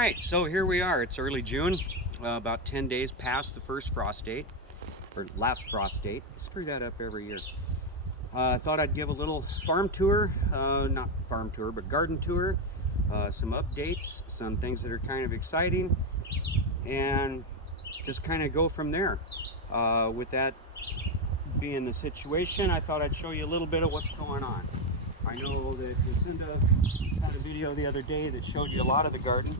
right, so here we are. It's early June, about 10 days past the first frost date, or last frost date. Screw that up every year. I thought I'd give a little farm tour, not farm tour, but garden tour, some updates, some things that are kind of exciting, and just kind of go from there. With that being the situation, I thought I'd show you a little bit of what's going on. I know that Lucinda had a video the other day that showed you a lot of the garden,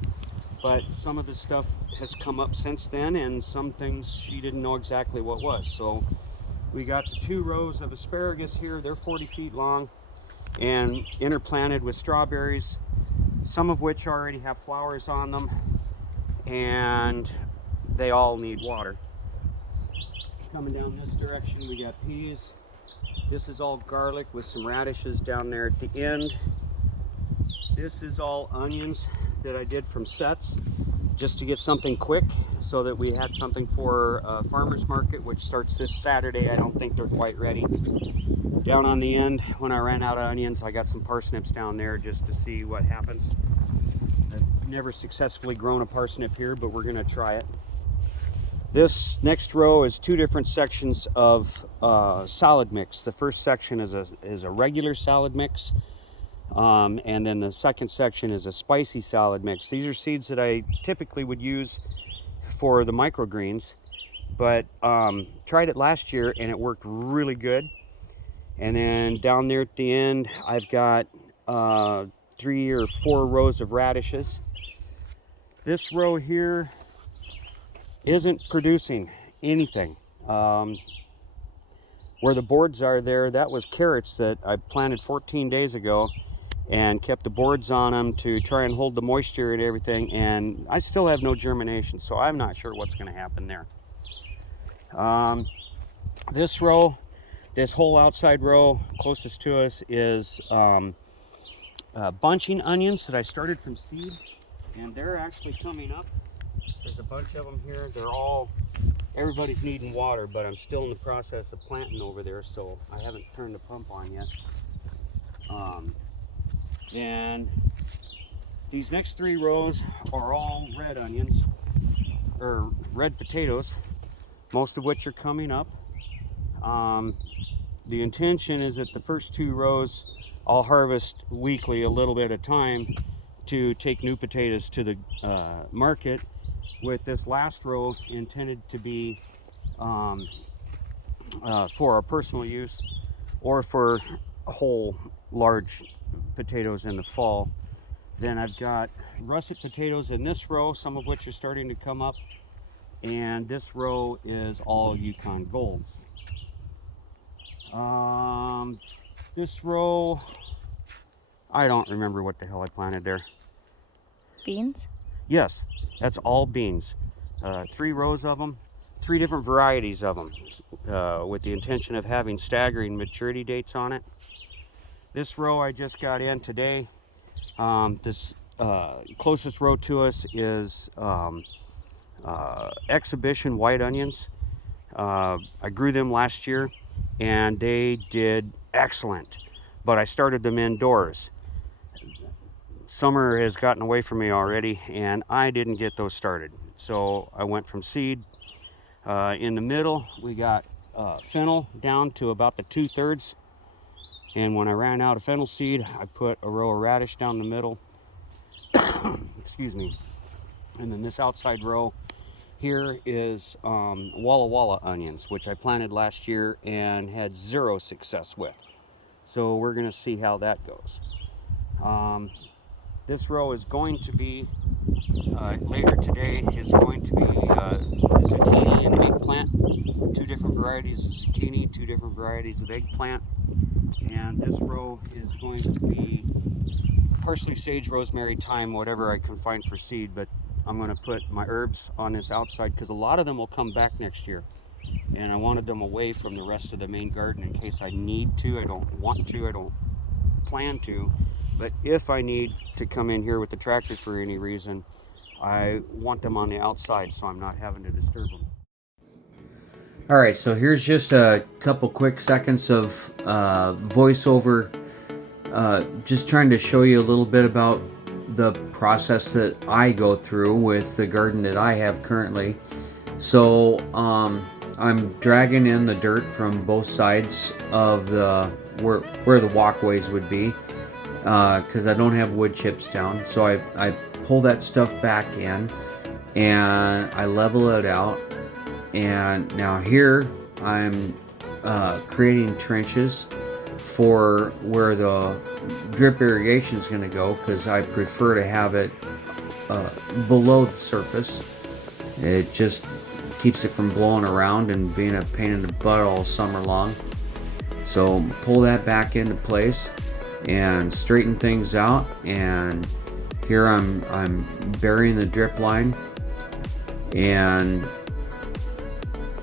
but some of the stuff has come up since then, and some things she didn't know exactly what was. So we got the 2 rows of asparagus here. They're 40 feet long and interplanted with strawberries, some of which already have flowers on them, and they all need water. Coming down this direction, we got peas. This is all garlic with some radishes down there at the end. This is all onions that I did from sets just to get something quick so that we had something for farmer's market, which starts this Saturday. I don't think they're quite ready. Down on the end, when I ran out of onions, I got some parsnips down there just to see what happens. I've never successfully grown a parsnip here, but we're gonna try it. This next row is 2 different sections of salad mix. The first section is a regular salad mix, and then the second section is a spicy salad mix. These are seeds that I typically would use for the microgreens, but tried it last year and it worked really good. And then down there at the end, I've got 3 or 4 rows of radishes. This row here isn't producing anything. Where the boards are there, that was carrots that I planted 14 days ago and kept the boards on them to try and hold the moisture and everything, and I still have no germination, so I'm not sure what's going to happen there. This row, this whole outside row closest to us is bunching onions that I started from seed, and they're actually coming up. There's a bunch of them here. Everybody's needing water, but I'm still in the process of planting over there, so I haven't turned the pump on yet. And these next 3 rows are all red onions, or red potatoes, most of which are coming up. The intention is that the first 2 rows I'll harvest weekly, a little bit at a time, to take new potatoes to the market, with this last row intended to be for our personal use or for whole large potatoes in the fall. Then I've got russet potatoes in this row, some of which are starting to come up, and this row is all Yukon Golds. This row, I don't remember what the hell I planted there. Beans? Yes, that's all beans. 3 rows of them, 3 different varieties of them, with the intention of having staggering maturity dates on it. This row I just got in today. This closest row to us is exhibition white onions. I grew them last year and they did excellent, but I started them indoors. Summer has gotten away from me already and I didn't get those started, so I went from seed. In the middle we got fennel down to about the 2/3, and when I ran out of fennel seed I put a row of radish down the middle. Excuse me. And then this outside row here is Walla Walla onions, which I planted last year and had 0 success with, so we're gonna see how that goes. This row is going to be, later today, is going to be zucchini and eggplant. 2 different varieties of zucchini, 2 different varieties of eggplant. And this row is going to be parsley, sage, rosemary, thyme, whatever I can find for seed. But I'm going to put my herbs on this outside because a lot of them will come back next year. And I wanted them away from the rest of the main garden in case I need to. I don't want to, I don't plan to. But if I need to come in here with the tractor for any reason, I want them on the outside so I'm not having to disturb them. All right, so here's just a couple quick seconds of voiceover, just trying to show you a little bit about the process that I go through with the garden that I have currently. So I'm dragging in the dirt from both sides of the where the walkways would be, because I don't have wood chips down. So I pull that stuff back in and I level it out. And now here I'm creating trenches for where the drip irrigation is going to go, because I prefer to have it below the surface. It just keeps it from blowing around and being a pain in the butt all summer long. So pull that back into place and straighten things out. And here I'm burying the drip line, and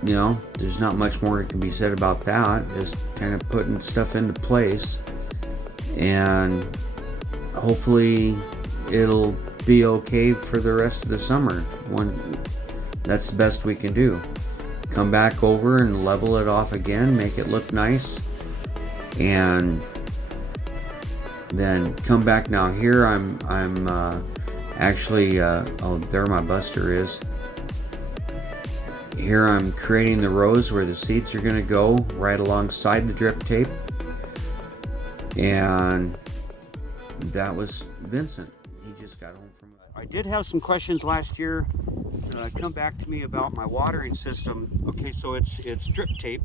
you know, there's not much more that can be said about that. Just kind of putting stuff into place, and hopefully it'll be okay for the rest of the summer. That's the best we can do. Come back over and level it off again, make it look nice, and then come back. Now here I'm actually oh, there my buster is. Here I'm creating the rows where the seeds are going to go right alongside the drip tape. And that was Vincent. He just got home from... I did have some questions last year come back to me about my watering system. Okay, so it's drip tape,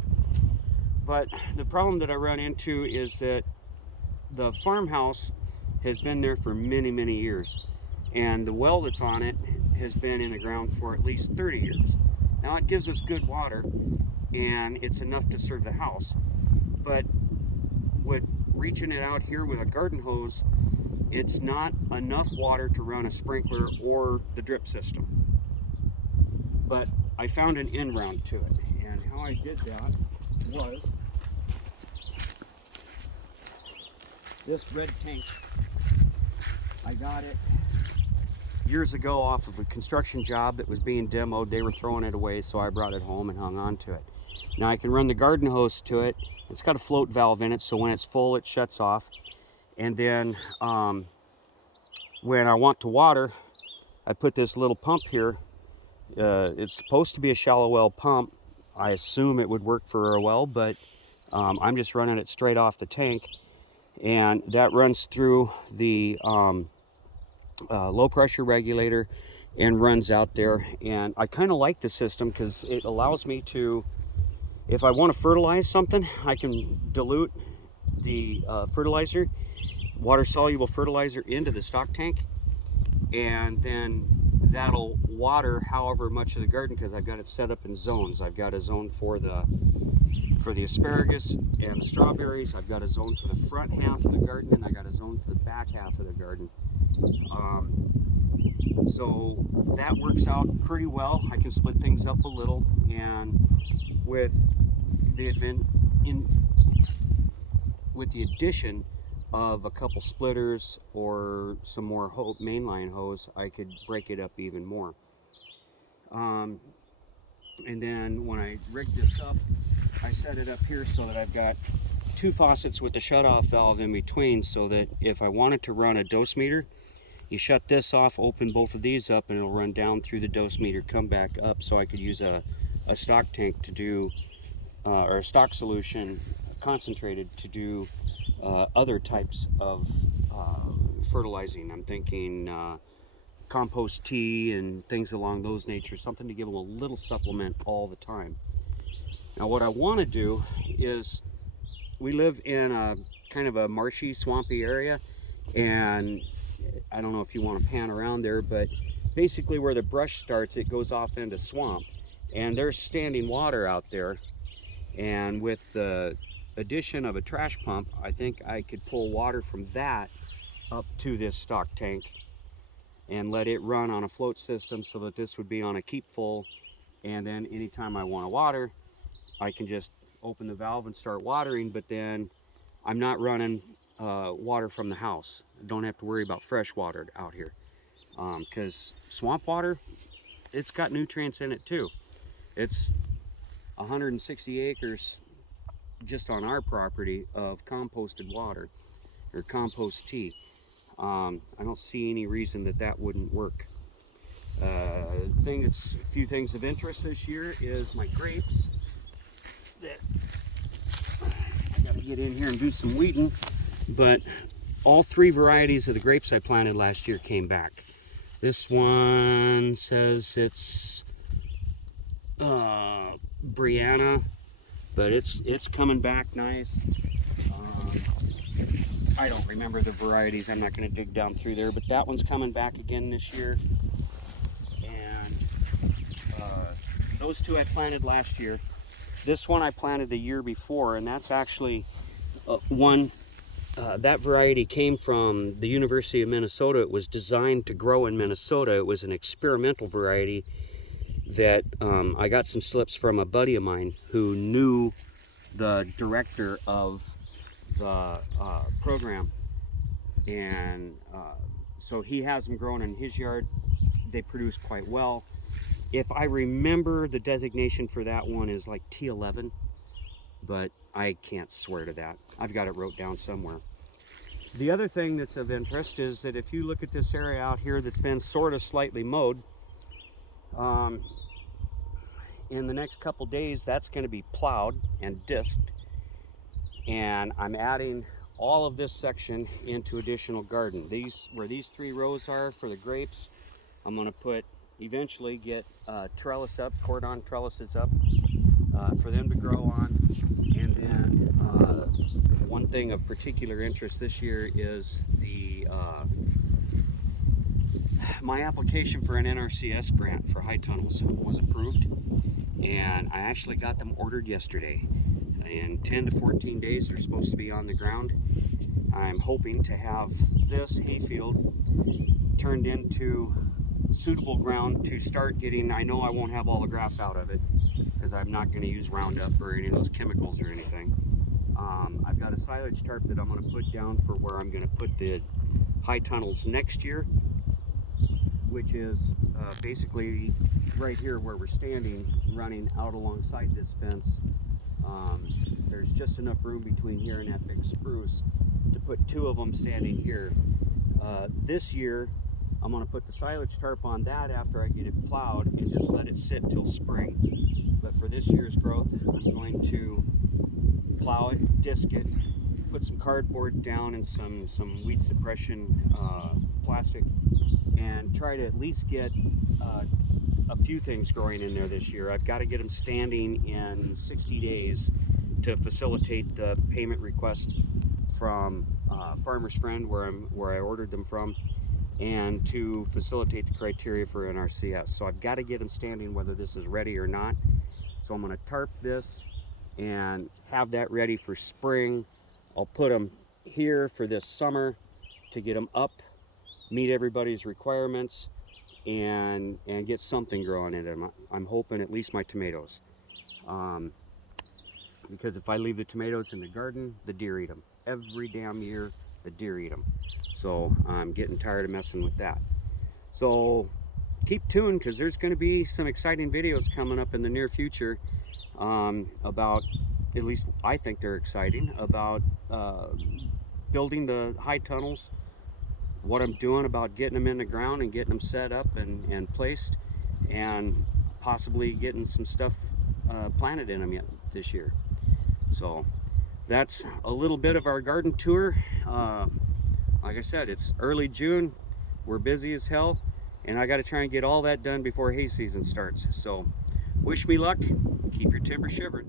but the problem that I run into is that the farmhouse has been there for many years, and the well that's on it has been in the ground for at least 30 years. Now it gives us good water, and it's enough to serve the house, but with reaching it out here with a garden hose, it's not enough water to run a sprinkler or the drip system. But I found an end round to it, and how I did that was this red tank. I got it years ago off of a construction job that was being demoed. They were throwing it away, so I brought it home and hung on to it. Now I can run the garden hose to it. It's got a float valve in it, so when it's full it shuts off. And then when I want to water, I put this little pump here. It's supposed to be a shallow well pump. I assume it would work for a well, but I'm just running it straight off the tank, and that runs through the low pressure regulator and runs out there. And I kind of like the system because it allows me to, if I want to fertilize something, I can dilute the fertilizer, water soluble fertilizer, into the stock tank, and then that'll water however much of the garden, because I've got it set up in zones. I've got a zone for the asparagus and the strawberries. I've got a zone for the front half of the garden, and I got a zone for the back half of the garden. So that works out pretty well. I can split things up a little, and with the addition of a couple splitters or some more mainline hose, I could break it up even more. And then when I rigged this up, I set it up here so that I've got two faucets with the shutoff valve in between, so that if I wanted to run a dose meter, you shut this off, open both of these up, and it'll run down through the dose meter, come back up, so I could use a stock tank to do, or a stock solution concentrated to do other types of fertilizing. I'm thinking compost tea and things along those natures, something to give them a little supplement all the time. Now what I want to do is, we live in a kind of a marshy, swampy area, and I don't know if you want to pan around there, but basically where the brush starts, it goes off into swamp, and there's standing water out there. And with the addition of a trash pump, I think I could pull water from that up to this stock tank and let it run on a float system, so that this would be on a keep full, and then anytime I want to water, I can just open the valve and start watering. But then I'm not running water from the house. I don't have to worry about fresh water out here, because swamp water, it's got nutrients in it too. It's 160 acres just on our property of composted water, or compost tea. I don't see any reason that that wouldn't work. A few things of interest this year is my grapes. That I gotta get in here and do some weeding, but all 3 varieties of the grapes I planted last year came back. This one says it's Brianna, but it's coming back nice. I don't remember the varieties. I'm not going to dig down through there, but that one's coming back again this year. And those 2 I planted last year. This one I planted the year before, and that's actually that variety came from the University of Minnesota. It was designed to grow in Minnesota. It was an experimental variety that I got some slips from a buddy of mine who knew the director of the program, and so he has them growing in his yard. They produce quite well. If I remember, the designation for that one is like T11, but I can't swear to that. I've got it wrote down somewhere. The other thing that's of interest is that if you look at this area out here that's been sort of slightly mowed, in the next couple days that's going to be plowed and disked, and I'm adding all of this section into additional garden. Where these 3 rows are for the grapes, I'm going to eventually get trellis up, cordon trellises up for them to grow on. And then one thing of particular interest this year is my application for an NRCS grant for high tunnels was approved, and I actually got them ordered yesterday. In 10 to 14 days they're supposed to be on the ground. I'm hoping to have this hayfield turned into suitable ground to start getting. I know I won't have all the grass out of it because I'm not going to use Roundup or any of those chemicals or anything. I've got a silage tarp that I'm going to put down for where I'm going to put the high tunnels next year, which is basically right here where we're standing, running out alongside this fence. There's just enough room between here and that big spruce to put 2 of them standing here. This year I'm going to put the silage tarp on that after I get it plowed and just let it sit till spring. But for this year's growth, I'm going to plow it, disc it, put some cardboard down and some weed suppression plastic, and try to at least get a few things growing in there this year. I've got to get them standing in 60 days to facilitate the payment request from Farmer's Friend, where I ordered them from, and to facilitate the criteria for NRCS. So I've got to get them standing whether this is ready or not. So I'm going to tarp this and have that ready for spring. I'll put them here for this summer to get them up, meet everybody's requirements, and get something growing in them. I'm hoping at least my tomatoes, because if I leave the tomatoes in the garden, the deer eat them. Every damn year the deer eat them. So I'm getting tired of messing with that. So keep tuned, because there's going to be some exciting videos coming up in the near future about, at least I think they're exciting, about building the high tunnels, what I'm doing about getting them in the ground and getting them set up and placed, and possibly getting some stuff planted in them yet this year. So that's a little bit of our garden tour. Like I said, it's early June, we're busy as hell, and I got to try and get all that done before hay season starts. So wish me luck, keep your timber shivering.